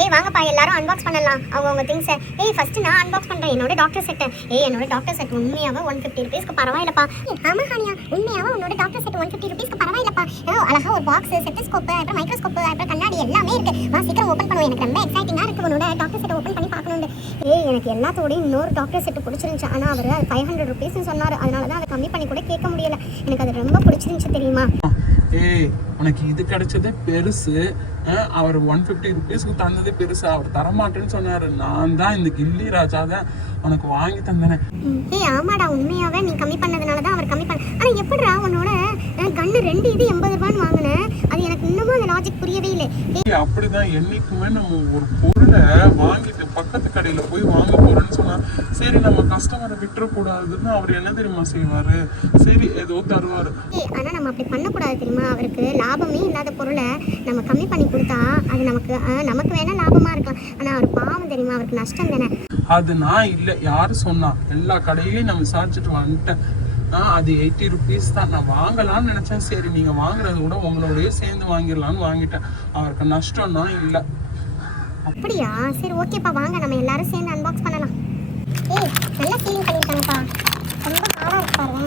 ஏய் வாங்கப்பா எல்லாரும் அன்பாக்ஸ் பண்ணலாம். அவங்க உங்க திங்ஸை ஏய் ஃபர்ஸ்ட் நான் அன்பாக்ஸ் பண்றேன். என்னோட டாக்டர் செட் ஏய் என்னோட டாக்டர் செட் உண்மையாவே ஒன் ஃபிஃப்டி ருபீஸ்க்கு பரவாயில்லப்பா. ஆமா ஹானியா. உண்மையாவே உன்னோட டாக்டர் செட் ஒன் ஃபிஃப்டி ருபீஸ்க்கு பரவாயில்லப்பா. ஏதோ அழகா ஒரு பாக்ஸ் செட்டஸ்கோப் அப்புறம் மைக்ரோஸ்கோப் அப்புறம் கண்ணாடி எல்லாமே இருக்கு. வா சீக்கிரம் ஓப்பன் பண்ணுவோம். எனக்கு ரொம்ப எக்ஸைட்டிங்கா இருக்கு உன்னோட டாக்டர் செட் ஓப்பன் பண்ணி பார்க்கணும் ஏய் எனக்கு எல்லாத்தோடையும் இன்னொரு டாக்டர் செட் பிடிச்சிருந்துச்சு. ஆனா அவர் ஃபைவ் ஹண்ட்ரட் ருபீஸ்னு சொன்னார். அதனால தான் அதை கம்மி பண்ணி கூட கேட்க முடியல. எனக்கு அது ரொம்ப பிடிச்சிருந்துச்சு தெரியுமா? ஏய் உனக்கு இது கிடைச்சதே பெருசு. அவர் ஒன் ஃபிஃப்டி ருபீஸ்க்கு தந்ததே பெருசு. அவர் தரமாட்டேன்னு சொன்னாரு. நான் தான் இந்த கில்லி ராஜா தான் உனக்கு வாங்கி தந்தேனே. ஏய் ஆமாடா உண்மையாவே நீ கம்மி பண்ணதுனால தான் அவர் கம்மி பண்ண. ஆனா எப்படிடா உன்னோட கண்ணு ரெண்டு இது எண்பது ரூபான்னு வாங்கினேன் அது எனக்கு இன்னமும் அந்த லாஜிக் புரியவே இல்லை. அப்படிதான் என்னைக்குமே நம்ம ஒரு பொருளை வாங்கிட்டு பக்கத்து கடையில போய் வாங்க போறோம்னு சொன்னா சரி நம்ம கஸ்டமரை விட்டுறக்கூடாதுன்னு அவர் என்ன தெரியுமா செய்வாரு? சரி ஏதோ தருவாரு. ஏய் ஆனா நம்ம அப்படி பண்ணக்கூடாது தெரியுமா? அவருக்கு லாபமே இல்லாத பொருளை நம்ம கம்மி பண்ணி கொடுத்தா அது நமக்கு நமக்கு வேணா லாபமா இருக்கலாம். ஆனா அவர் பாவம் தெரியுமா? அவருக்கு நஷ்டம் தானே. அது நான் இல்லை யாரு சொன்னா. எல்லா கடையிலையும் நான் விசாரிச்சுட்டு வந்துட்டேன். ஆ அது எயிட்டி ருபீஸ் தான். நான் வாங்கலாம்னு நினைச்சேன். சரி நீங்க வாங்குறத விட உங்களோடய சேர்ந்து வாங்கிடலாம்னு வாங்கிட்டேன். அவருக்கு நஷ்டம்னா இல்லை. அப்படியா? சரி ஓகேப்பா. வாங்க நம்ம எல்லாரும் சேர்ந்து அன்பாக்ஸ் பண்ணலாம். ஏய் நல்லா ஃபீலிங் பண்ணியிருக்காங்கப்பா ரொம்ப ஹார்டா இருக்கு பாருங்க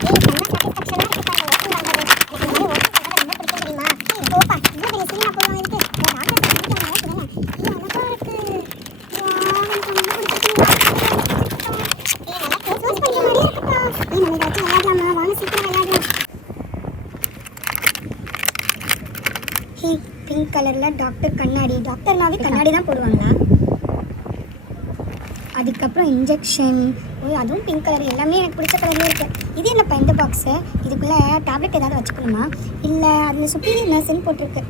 ஏய் செம்ம சாட்டிஸ்ஃபேக்ஷனா இருக்கு பாருங்க ஓப்பன் பண்றது எனக்கு இந்த மாதிரி ஓப்பன் பண்றது ரொம்ப பிடிக்கும் தெரியுமா ஏய் போப்பா இவ்வளவு பெரிய சீனா போடுவாங்க இதுக்கு இந்த டாக்டர் பண்ணிட்டாங்க இதுதானே இது அழகா இருக்கு வா எனக்கு ரொம்ப பிடிச்சிருக்கு ஏய் நல்லா க்ளோஸ் பண்ணி மாதிரியே இருக்குப்பா ஏய் நம்ம இதை வச்சு விளையாடலாமா வாங்க சீக்கிரம் விளையாடலாம் ஹே பிங்க் கலரில் டாக்டர் கண்ணாடி டாக்டர்னாவே கண்ணாடி தான் போடுவாங்களா அதுக்கப்புறம் இன்ஜெக்ஷன் ஓ அதுவும் பிங்க் கலர் எல்லாமே எனக்கு பிடிச்ச கலர்லேயே இருக்குது இது என்னப்பா இந்த பாக்ஸு இதுக்குள்ளே டேப்லெட் ஏதாவது வச்சுக்கணுமா? இல்லை அதில் சுப்பீரியர் நர்ஸ்ன்னு போட்டிருக்கு.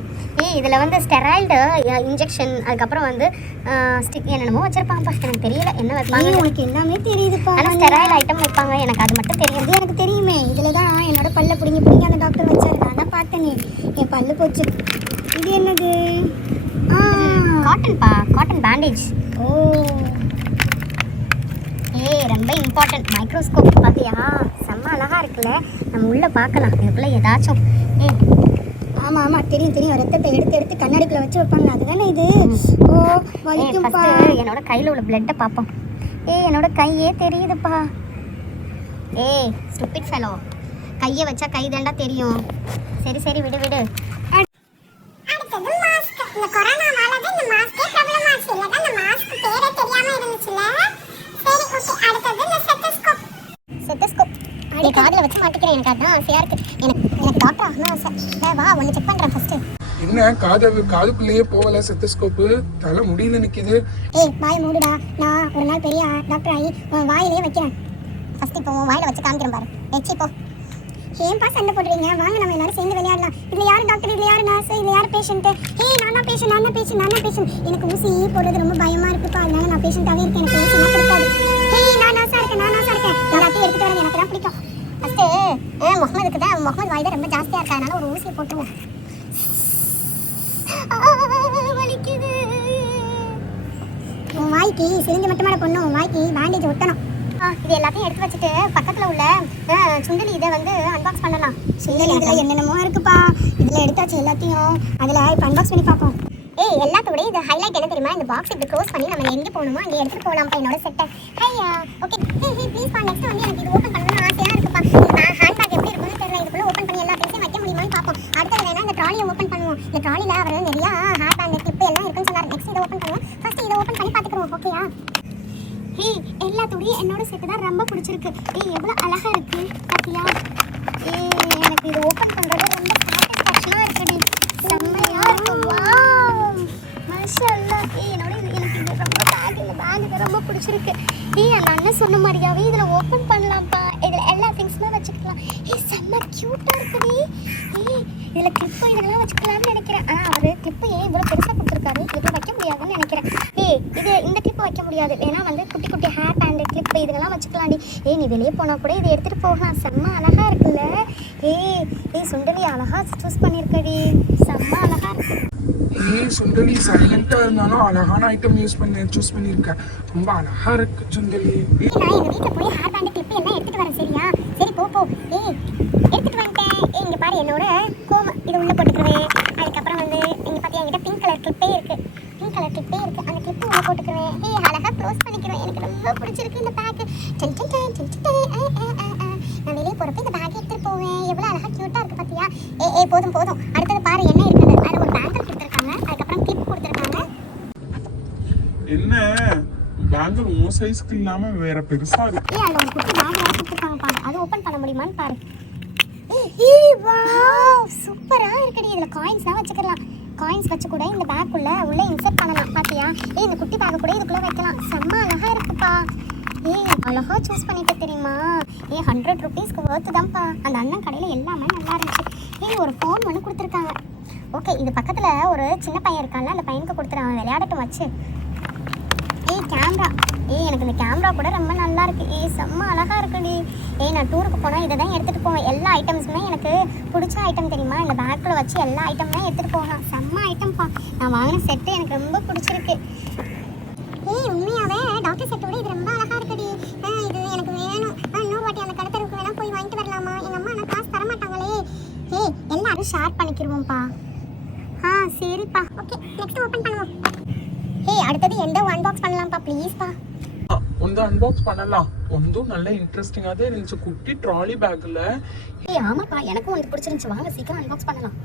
ஏய் இதில் வந்து ஸ்டெராய்டு இன்ஜெக்ஷன் அதுக்கப்புறம் வந்து ஸ்டிக் என்னென்னமோ வச்சுருப்பாங்கப்பா. எனக்கு தெரியல என்ன வைப்பாங்க உனக்கு எல்லாமே தெரியுதுப்பா. ஆனால் ஸ்டெராய்டு ஐட்டம் வைப்பாங்க. எனக்கு அது மட்டும் தெரியும் அது எனக்கு தெரியுமே. இதில் தான் என்னோட பல்ல பிடிங்கி பிடிங்கி அந்த டாக்டர் வச்சாரு. நான் தான் பார்த்தேனே. என் பல்லு போச்சு. இது என்னது? காட்டன்ப்பா காட்டன் பேண்டேஜ் ஓ. ஏய் ரொம்ப இம்பார்ட்டன்ட் மைக்ரோஸ்கோப் பார்த்தியா செம்ம அழகா இருக்குல்ல. நம்ம உள்ள பார்க்கலாம். இதுக்குள்ள ஏதாச்சும். ஏய் ஆமா ஆமா. தெரியும் தெரியும். ரத்தத்தை எடுத்து எடுத்து கண்ணாடிக்குள்ள வச்சு வைப்பாங்க. அதுதானே இது? ஓ வலிக்கும்பா. என்னோட கையில உள்ள பிளட்டை பார்ப்போம். ஏய் என்னோட கையே தெரியுதுப்பா. ஏய் ஸ்டூபிட் ஃபெலோ கையை வச்சா கை தாண்டா தெரியும். சரி சரி விடு விடு. அடுத்தது மாஸ்க் இந்த கொரோனானால தான் இந்த மாஸ்கே பிரபலம் ஆச்சு இல்லைன்னா இந்த மாஸ்க் பேரே தெரியாம இருந்துச்சுல சரி ஓகே அடுத்தது இந்த ஸ்டெத்தஸ்கோப் செத்தஸ்கோப் நீ காதில் வச்சு மாட்டிக்கிறேன் எனக்கு அதான் ஆசையாக இருக்கு. எனக்கு எனக்கு டாக்டர் ஆகணும் ஆசை. வா ஒன்று செக் பண்ணுறேன் ஃபஸ்ட்டு என்ன காது காதுக்குள்ளேயே போகல செத்தஸ்கோப்பு தலை முடியல நிக்குது. ஏய் வாய் மூடுடா. நான் ஒரு நாள் பெரிய டாக்டர் ஆகி உன் வாயிலே வைக்கிறேன். ஃபஸ்ட் இப்போ உன் வாயில வச்சு காமிக்கிறேன் பாரு. எச்சி போ. ஏன்பா சண்டை போடுறீங்க? வாங்க நம்ம எல்லாரும் சேர்ந்து விளையாடலாம். இதுல யார் டாக்டர் இதுல யார் நர்ஸ் இதுல யார் பேஷண்ட் ஏய் நான் தான் பேஷண்ட் நான் தான் பேஷண்ட் நான் தான் பேஷண்ட் எனக்கு ஊசி போடுறது ரொம்ப பயமா இருக்குப்பா. அதனால நான் பேஷண்டாவே இருக்கேன். எனக்கு ஊசி பிடிக்காது ஏய் நான் நர்ஸா இருக்கேன் நான் நர்ஸா இருக்கேன் எல்லாத்தையும் எடுத்துட்டு எனக்கு தான் பிடிக்கும். ஃபஸ்ட்டு முகமதுக்கு தான். முகமது வாய் தான் ரொம்ப ஜாஸ்தியா இருக்கா? ஒரு ஊசி போட்டுருவோம் வலிக்குது. உன் வாய்க்கு சிரிஞ்சு மட்டுமாட பொண்ணு உன் வாய்க்கு பேண்டேஜ் ஒட்டணும். இது எல்லாத்தையும் எடுத்து வச்சுட்டு பக்கத்துல உள்ள சுண்டலி இதை வந்து அன்பாக்ஸ் பண்ணலாம். சுண்டலி என்னென்னமோ இருக்குப்பா. இதுல எடுத்தாச்சு எல்லாத்தையும். அதுல இப்போ அன்பாக்ஸ் பண்ணி பார்ப்போம். ஏய் எல்லாத்தோட இது ஹைலைட் என்ன தெரியுமா? இந்த பாக்ஸ் இப்படி க்ளோஸ் பண்ணி நம்ம எங்க போகணுமோ அங்கே எடுத்து போலாம் என்னோட செட்டை ஹையா ஓகே ஹே ஹே ப்ளீஸ் பா நெக்ஸ்ட் வந்து எனக்கு இது ஓப்பன் பண்ணணும்னு ஆசையா இருக்குப்பா. இந்த ஹேண்ட் எப்படி இருக்கும்னு தெரியல. இதுக்குள்ள ஓப்பன் பண்ணி எல்லா பீஸையும் வைக்க முடியுமான்னு பார்ப்போம். அடுத்தது வேணா இந்த ட்ராலியை ஓப்பன் பண்ணுவோம். இந்த ட்ராலியில் அவர் நிறைய ஹேர் பேண்ட் கிளிப் எல்லாம் இருக்குன்னு சொன்னார். நெக்ஸ்ட் இதை ஓப்பன் பண்ணுவோம். ஃபர்ஸ்ட் இதை ஓப்பன் பண்ணி பார்த்துக்குறோம் ஓகேயா ஏய் எல்லாத்தோடையும் என்னோட செட்டு தான். ரொம்ப பிடிச்சிருக்கு. ஏய் எவ்வளோ அழகா இருக்கு. பாத்தியா? ஏய் எனக்கு இது ஓப்பன் பண்ணுறது ரொம்ப சாட்டிஸ்ஃபேக்ஷனாக இருக்குடி. செம்மையா இருக்கு. வாவ் மாஷா அல்லாஹ் ஏய் என்னோட இது எனக்கு இது ரொம்ப பேக் இந்த பேக் ரொம்ப பிடிச்சிருக்கு. ஏய் அந்த அண்ணன் சொன்ன மாதிரியாவே இதில் ஓப்பன் பண்ணலாம்ப்பா. இதில் எல்லா திங்ஸுமே வச்சுக்கலாம். ஏய் செம்ம க்யூட்டாக இருக்குடி. ஏய் இதில் கிளிப்பு இதெல்லாம் வச்சுக்கலாம்னு நினைக்கிறேன். ஆனால் அவர் கிளிப்பு ஏன் இவ்வளோ பெருசாக கொடுத்துருக்காரு? கிளிப்பு வைக்க முடியாதுன்னு நினைக்கிறேன். ஏய் இது இந்த கிளிப்பு வைக்க முடியாது. ஏன்னா வந்து குட்டி குட்டி ஹேர் பேண்டு கிளிப்பு இதெல்லாம் வச்சுக்கலாம்டி. ஏய் நீ வெளியே போனால் கூட இதை எடுத்துகிட்டு போகலாம். செம்ம அழகாக இருக்குல்ல. ஏய் ஏய் சுண்டலி அழகா சூஸ் பண்ணியிருக்கடி செம்ம அழகாக இருக்குது சுண்டலி சைலண்டா இருந்தாலும் அழகான ஐட்டம் யூஸ் பண்ணி சூஸ் பண்ணியிருக்கேன் ரொம்ப அழகாக இருக்கு சுண்டலி. நான் எங்கள் வீட்டில் போய் ஹேர் பேண்டு கிளிப்பு எல்லாம் எடுத்துகிட்டு வரேன் சரியா? சரி போ போ. ஏய் எடுத்துகிட்டு வந்துட்டேன். ஏய் இங்கே பாரு பாரு என்னோட கோம இது உள்ள போட்டுக்குவேன் அதுக்கப்புறம் வந்து இங்க பாத்தியா என்கிட்ட பிங்க் கலர் கிளிப்பே இருக்குது பிங்க் கலர் கிளிப்பே இருக்குது அந்த கிளிப் உள்ள போட்டுக்கிறேன். ஏய் அழகாக க்ளோஸ் பண்ணிக்கிறேன். எனக்கு ரொம்ப பிடிச்சிருக்கு இந்த பேக் டன் டன் டன் டன் டன் ஆ, ஆ, ஆ, ஆ. நான் வெளியே போகிறப்ப இந்த பேக் எடுத்துகிட்டு போவேன். எவ்வளோ அழகாக கியூட்டா இருக்கு பாத்தியா? ஏ ஏ போதும் போதும் அடுத்தது பாரு என்ன இருக்குது அதுல ஒரு பேங்கிள் கொடுத்துருக்காங்க அதுக்கப்புறம் கிளிப் கொடுத்துருக்காங்க என்ன பேங்கிள் உன் சைஸ்க்கு இல்லாம வேற பெருசா இருக்கு. ஏய் அது ஒரு குட்டி பேக் வேற கொடுத்துருக்காங்க பாரு. அது ஓபன் பண்ண முடியுமான்னு பாரு. ஏய் வாவ் சூப்பரா இருக்குடி. இதுல காயின்ஸ்லாம் வச்சுக்கலாம். காயின்ஸ் வச்சு கூட இந்த பேக் உள்ள உள்ள இன்சர்ட் பண்ணலாம். பாத்தியா? ஏய் இந்த குட்டி பேக் கூட இதுக்குள்ள வைக்கலாம். செம்ம அழகா இருக்குப்பா. ஏய் அழகா சூஸ் பண்ணிட்டு தெரியுமா? ஏய் ஹண்ட்ரட் ருபீஸ்க்கு ஒர்த்து தான்ப்பா. அந்த அண்ணன் கடையில் எல்லாமே நல்லா இருந்துச்சு. ஏய் ஒரு ஃபோன் ஒன்று கொடுத்துருக்காங்க. ஓகே இது பக்கத்தில் ஒரு சின்ன பையன் இருக்கான்ல அந்த பையனுக்கு கொடுத்துரு அவன் விளையாடட்டும் வச்சு. ஏய் கேமரா ஏய் எனக்கு இந்த கேமரா கூட ரொம்ப நல்லா இருக்கு. ஏய் செம்ம அழகா இருக்குடி. ஏய் நான் டூருக்கு போனால் இதை தான் எடுத்துகிட்டு போவேன். எல்லா ஐட்டம்ஸுமே எனக்கு பிடிச்ச ஐட்டம் தெரியுமா? இந்த பேக்கில் வச்சு எல்லா ஐட்டமுமே எடுத்துகிட்டு போகலாம் செம்ம ஐட்டம்ப்பா நான் வாங்கின செட்டு எனக்கு ரொம்ப பிடிச்சிருக்கு. ஏய் உண்மையாவே டாக்டர் செட்டோட இது ரொம்ப அழகா இருக்குடி. இது எனக்கு வேணும். ஆ, இன்னொரு வாட்டி அந்த கடத்தருக்கு வேணாம் போய் வாங்கிட்டு வரலாமா? எங்க அம்மா ஆனால் காசு தர மாட்டாங்களே. ஏய் எல்லாரும் ஷேர் பண்ணிக்கிருவோம்ப்பா. ஆ சரிப்பா. ஓகே நெக்ஸ்ட் ஓப்பன் பண்ணுவோம். ஏய் அடுத்தது எந்த ஒன் பாக்ஸ் பண்ணலாம்ப்பா? ப்ளீஸ்ப்பா ಒಂದು ಅನ್ಬಾಕ್ಸ್ பண்ணலாம் ಒಂದು நல்ல இன்ட்ரெஸ்டிங்காக இருந்துச்சு குட்டி ட்ராலி பேக்ல ஏய் ஆமாப்பா எனக்கும் வந்து பிடிச்சிருந்துச்சு வாங்க சீக்கிரம் அன்பாக்ஸ் பண்ணலாம்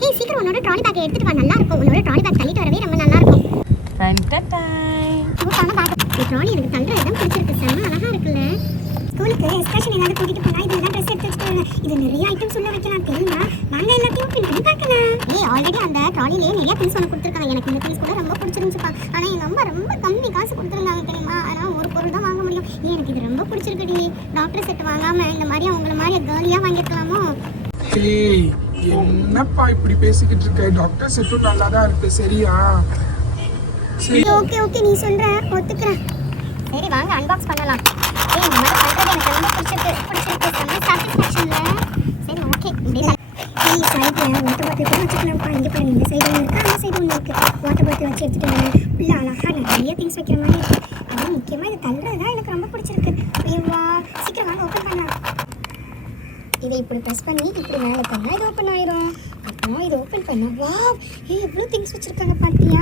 ஏய் சீக்கிரம் உன்னோட ட்ராலி பேக் எடுத்துட்டு வா நல்லா இருக்கும் உன்னோட ட்ராலி பேக் தள்ளிட்டு வரவே ரொம்ப நல்லா இருக்கும் சூப்பரான பேக் இந்த ட்ராலி எனக்கு தள்ளுற இடம் பிடிச்சிருக்கு செம்ம அழகா இருக்குல்ல ஸ்கூலுக்கு எக்ஸ்கர்ஷன் ஏதாவது கூட்டிட்டு போனா இதுல ட்ரெஸ் எடுத்து வச்சுட்டு வரேன். இது நிறைய ஐட்டம்ஸ் உள்ள வைக்கலாம் தெரியுமா வாங்க எல்லாத்தையும் ஓபன் பண்ணி பார்க்கலாம் ஏய் ஆல்ரெடி அந்த ட்ராலிலேயே நிறைய திங்ஸ் ஒன்று கொடுத்துருக்காங்க எனக்கு இந்த திங்ஸ் கூட ரொம்ப பிடிச்சிருந்துச்சுப்பா ஆனா எங்க அம்மா ரொம்ப கம்மி காசு கொடுத்துருந்தாங்க தெரியுமா? ஆனா ஒரு பொருள் தான் வாங்க முடியும். ஏய் எனக்கு இது ரொம்ப பிடிச்சிருக்குடி. டாக்டர் செட் வாங்காம இந்த மாதிரி அவங்கள மாதிரி கேர்லியா வாங்கிருக்கலாமோ ஹேய் என்னப்பா இப்படி பேசிக்கிட்டு இருக்க? டாக்டர் செட்டும் நல்லா தான் இருக்கு. சரியா? சரி. ஓகே ஓகே நீ சொல்ற ஒத்துக்கிறேன். சரி வாங்க அன்பாக்ஸ் பண்ணலாம். ஏய் இந்த மாதிரி பண்றது எனக்கு ரொம்ப பிடிச்சிருக்கு. பிடிச்சிருக்கு. செம்ம சாட்டிஸ்ஃபேக்ஷன்ல சரி ஓகே இப்படி ஏய் சைடில் வாட்டர் பாட்டில் கூட வச்சுக்கலாம்ப்பா. இங்கே பாருங்க இந்த சைடு ஒன்று இருக்கு? அந்த சைடு ஒன்று இருக்கு. வாட்டர் பாட்டில் வச்சு எடுத்துட்டு வரேன் அழகாக நிறைய திங்ஸ் வைக்கிற மாதிரி இருக்கு. ஆனால் முக்கியமாக இது தள்ளுறது தான் எனக்கு ரொம்ப பிடிச்சிருக்கு. ஐயோவா சீக்கிரம் வாங்க ஓப்பன் பண்ணலாம். இதை இப்படி ப்ரெஸ் பண்ணி இப்படி மேலே பண்ணால் இது ஓப்பன் ஆயிரும். அப்புறம் இது ஓப்பன் பண்ணா வா ஏ எவ்வளோ திங்ஸ் வச்சுருக்காங்க பார்த்தியா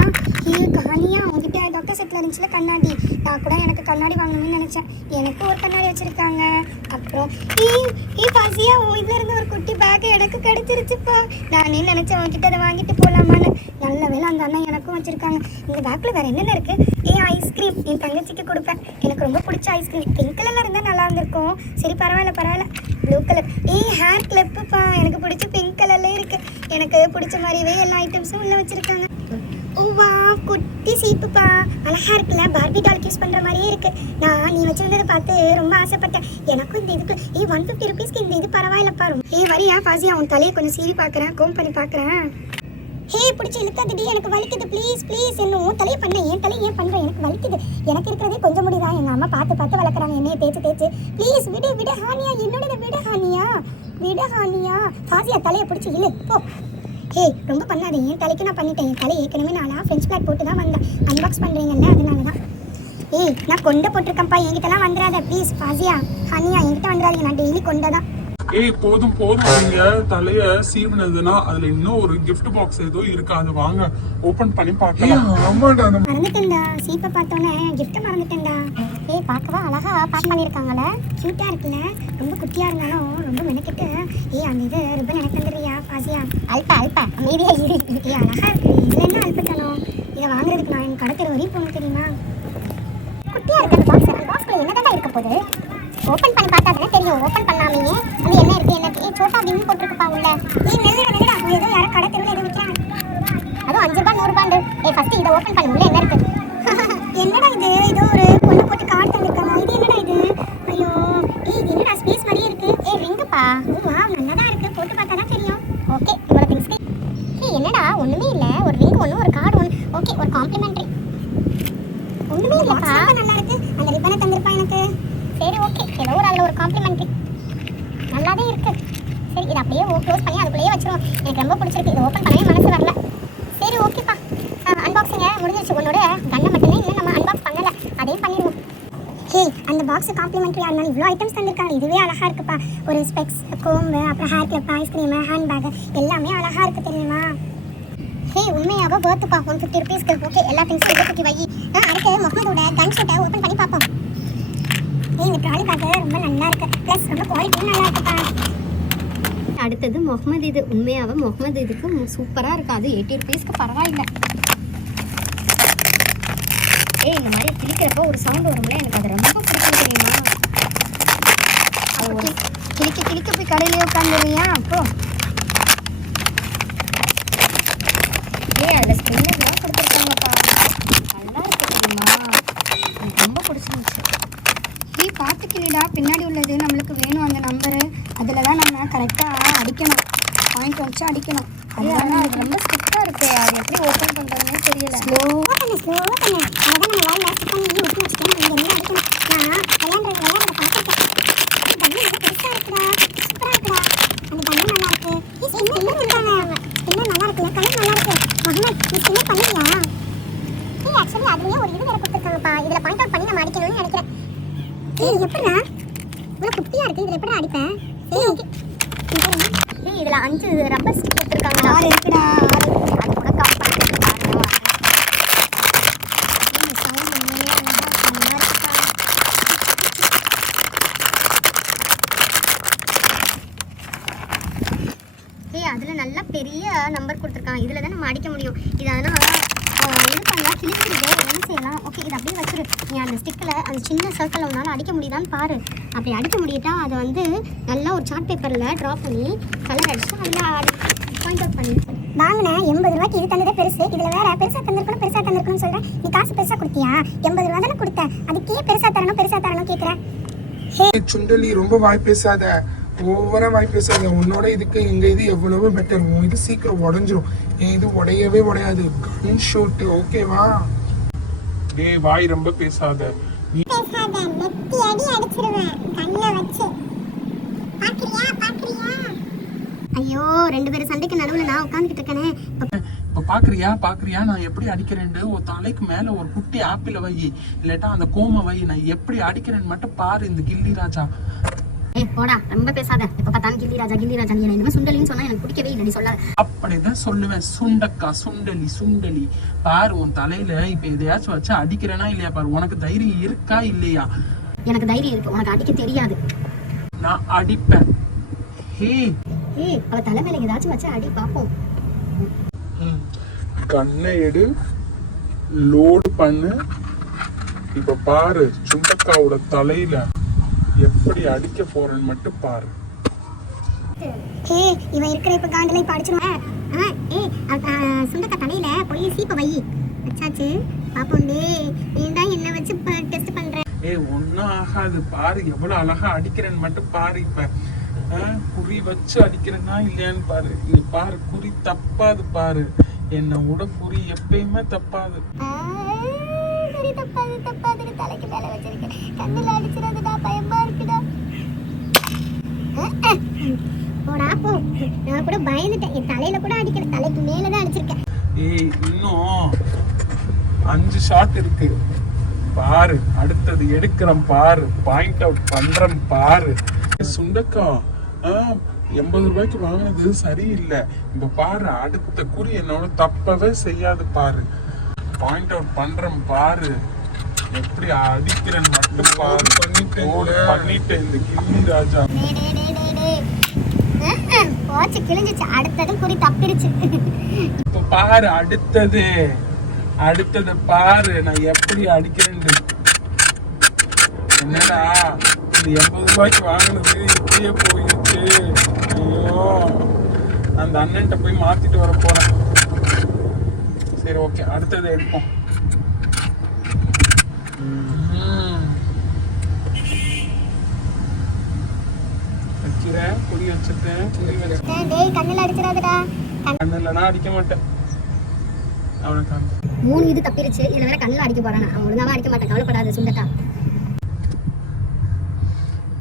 ஏ காலியாக அவங்ககிட்ட டாக்டர் செட்டில் இருந்துச்சுல கண்ணாடி. நான் கூட எனக்கு கண்ணாடி வாங்கணும்னு நினச்சேன். எனக்கு ஒரு கண்ணாடி வச்சிருக்காங்க. அப்புறம் ஏ ஏ பாசியா இதில் இருந்து ஒரு குட்டி பேக் எனக்கு கிடச்சிருச்சுப்பா. நானே நினச்சேன் அவங்ககிட்ட அதை வாங்கிட்டு போகலாமான்னு நல்ல வேளை அந்த அண்ணன் வச்சிருக்காங்க. இந்த பேக்கில் வேறு என்னென்ன இருக்கு? ஏன் ஐஸ்கிரீம் என் தங்கச்சிக்கு கொடுப்பேன். எனக்கு ரொம்ப பிடிச்ச ஐஸ்கிரீம் பிங்க் கலரில் இருந்தால் நல்லா இருந்திருக்கும். சரி பரவாயில்ல பரவாயில்ல. ப்ளூ கலர் ஏ ஹேர் கிளிப்புப்பா எனக்கு பிடிச்ச பிங்க் கலர்லேயே இருக்குது எனக்கு பிடிச்ச மாதிரியே எல்லா ஐட்டம்ஸும் உள்ளே வச்சுருக்காங்க. ஓ வா குட்டி சீப்புப்பா அழகா இருக்குல்ல? பார்பி டால் யூஸ் பண்ணுற மாதிரியே இருக்கு. நான் நீ வச்சிருந்ததை பார்த்து ரொம்ப ஆசைப்பட்டேன். எனக்கும் இந்த இதுக்கு ஏ ஒன் ஃபிஃப்டி ருபீஸ்க்கு இந்த இது பரவாயில்லப்பா. ஏ வரியா ஃபாசியா உன் தலையை கொஞ்சம் சீவி பார்க்குறேன். கோம் பண்ணி பார்க்குறேன். ஹே பிடிச்சி இழுக்காதடி எனக்கு வலிக்குது. ப்ளீஸ் ப்ளீஸ் என்னும் உன் தலையை பண்ண ஏன் தலையை ஏன் பண்ணுறேன் எனக்கு வலிக்குது. எனக்கு இருக்கிறதே கொஞ்சம் முடிதான் எங்கள் அம்மா பார்த்து பார்த்து வளர்க்குறாங்க. என்னைய தேய்ச்சி தேய்ச்சி. ப்ளீஸ் விடு விட ஹானியா. என்னோட விடு ஹானியா. விட ஹானியா. ஃபாசியா தலையை பிடிச்சி இழு. போ. ஹே ரொம்ப பண்ணாது. என் தலைக்கு நான் பண்ணிட்டேன். என் தலை ஏற்கனவே நானா ஃப்ரெஞ்ச் பிளாக் போட்டு தான் வந்தேன். அன்பாக்ஸ் பண்ணுறீங்கல்ல அதனால தான். ஏய் நான் கொண்டை போட்டிருக்கேன்ப்பா. என்கிட்டலாம் வந்துடாத ப்ளீஸ் ஃபாசியா ஹானியா என்கிட்ட வந்துடாதீங்க நான் டெய்லி கொண்டை தான். ஏய் போதும் போதும் நீங்க தலைய சீவுனதுன்னா அதுல இன்னும் ஒரு gift பாக்ஸ் ஏதோ இருக்கு. அது வாங்க. ஓபன் பண்ணி பார்க்கலாம். ஆமாடா மறந்துட்டேன்டா. சீப்பை பார்த்தோன்னே கிஃப்ட்டை மறந்துட்டேன்டா. ஏய் பார்க்கவா? அழகா பேக் பண்ணியிருக்காங்கல்ல. க்யூட்டாக இருக்குல்ல. ரொம்ப குட்டியாக இருந்தாலும் ரொம்ப மெனக்கிட்டு. ஏய் அந்த இது ரிப்பன் எனக்கு பாசியா அல்ப அல்ப. அமைதியா இரு. ஏய் அழகா இருக்கு. இதில் என்ன அல்பத்தனம் இதை வாங்குறதுக்கு நான் என் கடத்தர வரையும் போகணும் தெரியுமா? குட்டியாக இருக்கு அந்த பாக்ஸ் பாக்ஸ்ல என்னதான் இருக்க போகுது? ஓப்பன் பண்ணி பார்த்தா தானே தெரியும். ஓப்பன் என்ன ஏய் போட்டுருக்குப்பா உள்ள. நீ நெல்லுடா நெல்லுடா ஏதோ யாரும் கடை தெருவில் எதுவும் விற்கிறாங்க அதுவும் அஞ்சு ரூபாய் நூறு ரூபாண்டு ஏய் ஃபர்ஸ்ட் இதை ஓப்பன் பண்ண. உள்ள என்ன இருக்கு? என்னடா இது? ஏதோ ஒரு பொண்ணு போட்டு கார்டு தந்திருக்காங்க இது என்னடா இது ஐயோ ஏய் இது என்னடா ஸ்பேஸ் மாதிரியே இருக்கு ஏய் ரிங்குப்பா வா நல்லா தான் இருக்கு போட்டு பார்த்தா தான் தெரியும் ஓகே இவ்வளோ திங்ஸ் ஏய் என்னடா ஒண்ணுமே இல்ல ஒரு ரிங் ஒன்று ஒரு கார்டு ஒன்று ஓகே ஒரு காம்ப்ளிமெண்ட்ரி ஒண்ணுமே இல்லப்பா நல்லா இருக்கு அந்த ரிப்பனை தந்திருப்பா எனக்கு சரி ஓகே ஏதோ ஒரு அதில் ஒரு காம்ப்ளிமெண்ட்ரி நல்லாவே இருக்கு சரி இதை அப்படியே க்ளோஸ் பண்ணி அதுக்குள்ளேயே வச்சிருவோம் எனக்கு ரொம்ப பிடிச்சிருக்கு. இது ஓப்பன் பண்ணவே மனசு வரல. சரி ஓகேப்பா அன்பாக்சிங்க முடிஞ்சிருச்சு. உன்னோட கண்ணை மட்டுமே இன்னும் நம்ம அன்பாக்ஸ் பண்ணலை. அதையும் பண்ணிடுவோம். ஹே அந்த பாக்ஸ் காம்ப்ளிமெண்ட்ரி இருந்தாலும் இவ்வளோ ஐட்டம்ஸ் தந்திருக்காங்க. இதுவே அழகாக இருக்குப்பா. ஒரு ஸ்பெக்ஸ் கோம்பு அப்புறம் hair clip ice cream hand bag எல்லாமே அழகாக இருக்குது தெரியுமா? ஹே உண்மையாக வேர்த்துப்பா ஒன் ஃபிஃப்டி ருபீஸ்க்கு ஓகே எல்லா திங்ஸும் இதை தூக்கி வை. ஆ, அடுத்து முகமதோட கன் ஷூட்டை ஓப்பன் பண்ணி பார்ப்போம். ஏய் இந்த ட்ராலி ரொம்ப நல்லா இருக்கு. ப்ளஸ் ரொம்ப குவாலிட்டியும் நல்லா இருக்குப்பா. அடுத்தது முகமது இது உண்மையாகவே முகமது இதுக்கு சூப்பராக இருக்காது. அது எயிட்டி ருபீஸ்க்கு பரவாயில்லை. ஏய் இந்த மாதிரி கிளிக்கிறப்போ ஒரு சவுண்ட் வரும்ல எனக்கு அது ரொம்ப பிடிக்கும் தெரியுமா? அது கிளிக்க கிளிக்க போய் கடையிலே உட்காந்துருவியா அப்போ ஏய் அதில் ஸ்கின்னர்லாம் கொடுத்துருக்காங்கப்பா. நல்லா இருக்கு தெரியுமா? எனக்கு ரொம்ப பிடிச்சிருந்துச்சு. நீ பார்த்து கிளிடா பின்னாடி உள்ளது நம்மளுக்கு வேணும் அந்த நம்பரு அதில் தான் நம்ம கரெக்டாக அடிக்கணும். பாயிண்ட் வச்சு அடிக்கணும். அது ஆனால் அது ரொம்ப ஸ்ட்ரிக்டாக இருக்கு. அது எப்படி ஓப்பன் பண்ணுறதுனே தெரியல. ஸ்லோவாக பண்ணு ஸ்லோவாக பண்ணு. அதான் நம்ம வாயில் ஸ்டிக் பண்ணி ஒட்டி என்ன அடிக்கணும். நான் பார்த்துருக்கேன் கண்ணு ரொம்ப பெருசாக இருக்குடா சூப்பராக இருக்குடா அந்த கண்ணு நல்லா இருக்கு? ஸ்பின்னர் இருக்காங்க ஸ்பின்னர் நல்லா இருக்குல்ல கலர் நல்லா இருக்கு? முகமது நீ ஸ்பின்னர் பண்ணியா ஏய் ஆக்சுவலி அதுலயே ஒரு இது வேற கொடுத்துருக்காங்கப்பா இதில் பாயிண்ட் அவுட் பண்ணி நம்ம அடிக்கணும்னு நினைக்கிறேன் ஏய் எப்படிடா? இவ்வளோ குட்டியாக இருக்கு. இதில் எப்படி அடிப்பேன் ஏய் இதில் அஞ்சு ரப்பர் ஸ்டிக் கொடுத்துருக்காங்க ஆறு இருக்குடா. ஆறு அது கூட கவுண்ட் பண்ணி பாருங்க ஏய், அதில் நல்லா பெரிய நம்பர் கொடுத்துருக்கான் இதில் தான் நம்ம அடிக்க முடியும். இதனால் ஆனால் இது பண்ணலாம் கிழிச்சிருது என்ன செய்யலாம் ஓகே இது அப்படியே வச்சிரு. நீ அந்த ஸ்டிக்கில் அந்த சின்ன சர்க்கிள் உன்னால் அடிக்க முடியுதான்னு பாரு. அப்படி அடிக்க முடியிட்டா அதை வந்து நல்லா ஒரு சார்ட் பேப்பரில் ட்ரா பண்ணி கலர் அடிச்சு நல்லா பாயிண்ட் அவுட் பண்ணி. வாங்கினேன் எண்பது ரூபாய்க்கு இது தந்ததே பெருசு. இதுல வேற பெருசா தந்திருக்கணும் பெருசா தந்திருக்கணும்னு சொல்றேன் நீ காசு பெருசா கொடுத்தியா? எண்பது ரூபா தானே கொடுத்த. அதுக்கே பெருசா தரணும் பெருசா தரணும் கேக்குற. ஏய், சுண்டலி ரொம்ப வாய் பேசாத. ஓவரா வாய் பேசாத. உன்னோட இதுக்கு எங்க இது எவ்வளவு பெட்டர் உன் இது சீக்கிரம் உடஞ்சிரும். என் இது உடையவே உடையாது. கன் ஷூட் ஓகேவா டேய் வாய் ரொம்ப பேசாத. நீ பேசாத நெத்தி அடி அடிச்சிருவேன். கண்ணில் வச்சு. பாக்குறியா பாக்குறியா? ஐயோ ரெண்டு பேரும் சண்டைக்கு நடுவுல நான் உட்காந்துக்கிட்டு இருக்கேனே. இப்ப இப்ப பாக்குறியா பாக்குறியா? நான் எப்படி அடிக்கிறேன்னு ஒரு தலைக்கு மேல ஒரு குட்டி ஆப்பிள வை. இல்லாட்டா அந்த கோம வை. நான் எப்படி அடிக்கிறேன்னு மட்டும் பாரு இந்த கில்லி ராஜா. ஏய் போடா ரொம்ப பேசாத. இப்போ பார்த்தாலும் கில்லி ராஜா கில்லி ராஜா நீ என்ன இனிமேல் சுண்டலின்னு சொன்னால் எனக்கு பிடிக்கவே இல்லை நீ சொல்லாத. அப்படிதான் சொல்லுவேன். சுண்டக்கா சுண்டலி சுண்டலி. பாரு உன் தலையில இப்ப எதையாச்சும் வச்சு அடிக்கிறேனா இல்லையா பாரு? உனக்கு தைரியம் இருக்கா இல்லையா? எனக்கு தைரியம் இருக்கு. உனக்கு அடிக்க தெரியாது. நான் அடிப்பேன். ஹே. ஏய் அவள் தலைமையில ஏதாச்சும் வச்சு அடி பார்ப்போம் கண்ணை எடு. லோடு பண்ணு. இப்ப பாரு சுண்டக்காவோட தலையில எப்படி அடிக்க போறேன்னு மட்டும் பாரு. ஹே இவன் இருக்கிற இப்ப காண்டில இப்ப அடிச்சிருவேன் ஆ ஏ சுண்டக்கா தலையில போய் சீப்ப வை. அச்சாச்சு பாப்போம் டே நீண்டா என்ன வச்சு டெஸ்ட் பண்ற. ஏய் ஒன்னும் ஆகாது. பாரு எவ்வளவு அழகா அடிக்கிறேன்னு மட்டும் பாரு இப்ப. குறி வச்சு அடிக்கிறேன்னா இல்லையான்னு பாரு. நீ பாரு குறி தப்பாது பாரு. என்னை விட குறி எப்பயுமே தப்பாது. சரி தப்பாது தப்பாது தலைக்கு மேல வச்சிருக்கேன். கண்ணுல அடிச்சிடாதுடா பயமா இருக்குடா. போடா போ. நான் கூட பயந்துட்டேன். என் தலையில கூட அடிக்கல. தலைக்கு மேல தான் அடிச்சிருக்கேன். ஏய் இன்னும் அஞ்சு ஷாட் இருக்கு. பாரு அடுத்தது எடுக்கிறோம் பாரு. பாயிண்ட் அவுட் பண்றோம் பாரு. சுண்டக்கா எண்பது ரூபாய்க்கு வாங்கினது சரியில்லை. இப்ப பாரு அடுத்த குறி என்னோட தப்பவே செய்யாது பாரு. பாயிண்ட் அவுட் பண்றேன் பாரு. எப்படி அடிக்கிறேன் மட்டும் பாரு. பண்ணிட்டேன். பண்ணிட்டேன். இந்த கில்லி ராஜா. போச்சு கிழிஞ்சிச்சு. அடுத்தது குறி தப்பிருச்சு இப்ப பாரு அடுத்தது. அடுத்தது பாரு. நான் எப்படி அடிக்கிறேன்னு. என்னடா? இது எண்பது ரூபாய்க்கு வாங்கினது. இப்படியே போயிடுச்சு. ஐயோ. அந்த அண்ணன்ட்ட போய் மாத்திட்டு வர போறேன். சரி ஓகே அடுத்தது எடுப்போம். புளி வச்சுட்டேன் புளி டேய், கண்ணுல அடிக்க மாட்டேன். மூணு இது தப்பிருச்சு. இதுல வேற கண்ணில் அடிக்க போறான்? அவன் ஒழுங்காவே அடிக்க மாட்டேன். கவலைப்படாத சுண்டக்கா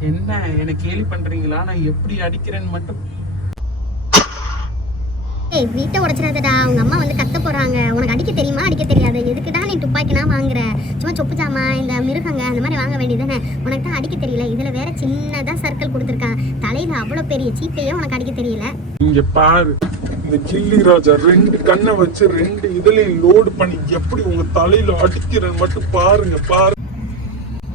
என்ன? என்ன கேலி பண்றீங்களா? நான் எப்படி அடிக்கிறேன்னு மட்டும் ஏய் வீட்டை உடைச்சிடாதடா. உங்க அம்மா வந்து கத்த போறாங்க. உனக்கு அடிக்க தெரியுமா? அடிக்க தெரியாது. எதுக்குடா நீ துப்பாக்கினா வாங்குற? சும்மா சொப்பு ஜாமா இந்த மிருகங்க அந்த மாதிரி வாங்க வேண்டியதானே உனக்கு தான் அடிக்க தெரியல. இதுல வேற சின்னதா சர்க்கிள் கொடுத்துருக்கான். தலையில அவ்வளவு பெரிய சீப்பையே உனக்கு அடிக்க தெரியல? இங்க பாரு. இந்த கில்லி ராஜா ரெண்டு கண்ணை வச்சு ரெண்டு இதுலயும் லோடு பண்ணி எப்படி உங்க தலையில அடிக்கிறேன்னு மட்டும் பாருங்க பாரு.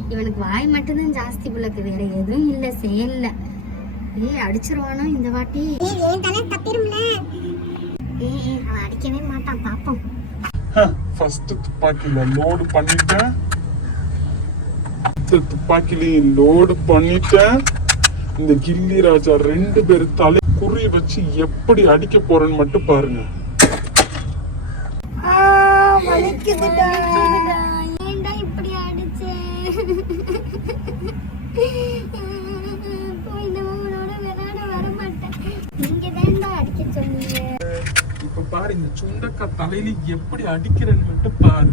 இவனுக்கு வாய் மட்டும்தான் ஜாஸ்தி புள்ளக்கு. வேற எதுவும் இல்ல. செயல்ல. ஏய் அடிச்சிருவானோ இந்த வாட்டி? ஏய் ஏன் தலை தப்பிரும்ல? அவன் அடிக்கவே மாட்டான் பாப்போம். ஃபர்ஸ்ட் துப்பாக்கில லோடு பண்ணிட்டேன். துப்பாக்கிலையும் லோடு பண்ணிட்டேன். இந்த கில்லி ராஜா ரெண்டு பேர் தலை குறி வச்சு எப்படி அடிக்க போறேன்னு மட்டும் பாருங்க. ஏன்டா இப்படி அடிச்சே போய் நம்ம உன்னோட விளையாட வர மாட்டேன் நீங்க தான்டா அடிக்க சொன்னீங்க இப்ப பாரு இந்த சுண்டக்கா தலையில எப்படி அடிக்கிறேன்னு மட்டும் பாரு.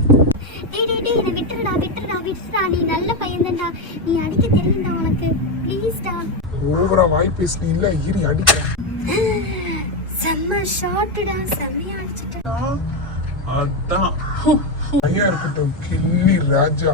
டேய் டேய் டேய் இதை விட்டுருடா விட்டுருடா விட்டுருடா. நீ நல்ல பையன்தான்டா நீ அடிக்க தெரியும்டா உனக்கு. ப்ளீஸ்டா ஓவரா வாய் பேசினி இல்ல இரி அடிக்கிறேன். செம்ம ஷாட்டுடா செம்மையா அடிச்சிட்டேன். அதான். பையன் இருக்கட்டும் கில்லி ராஜா.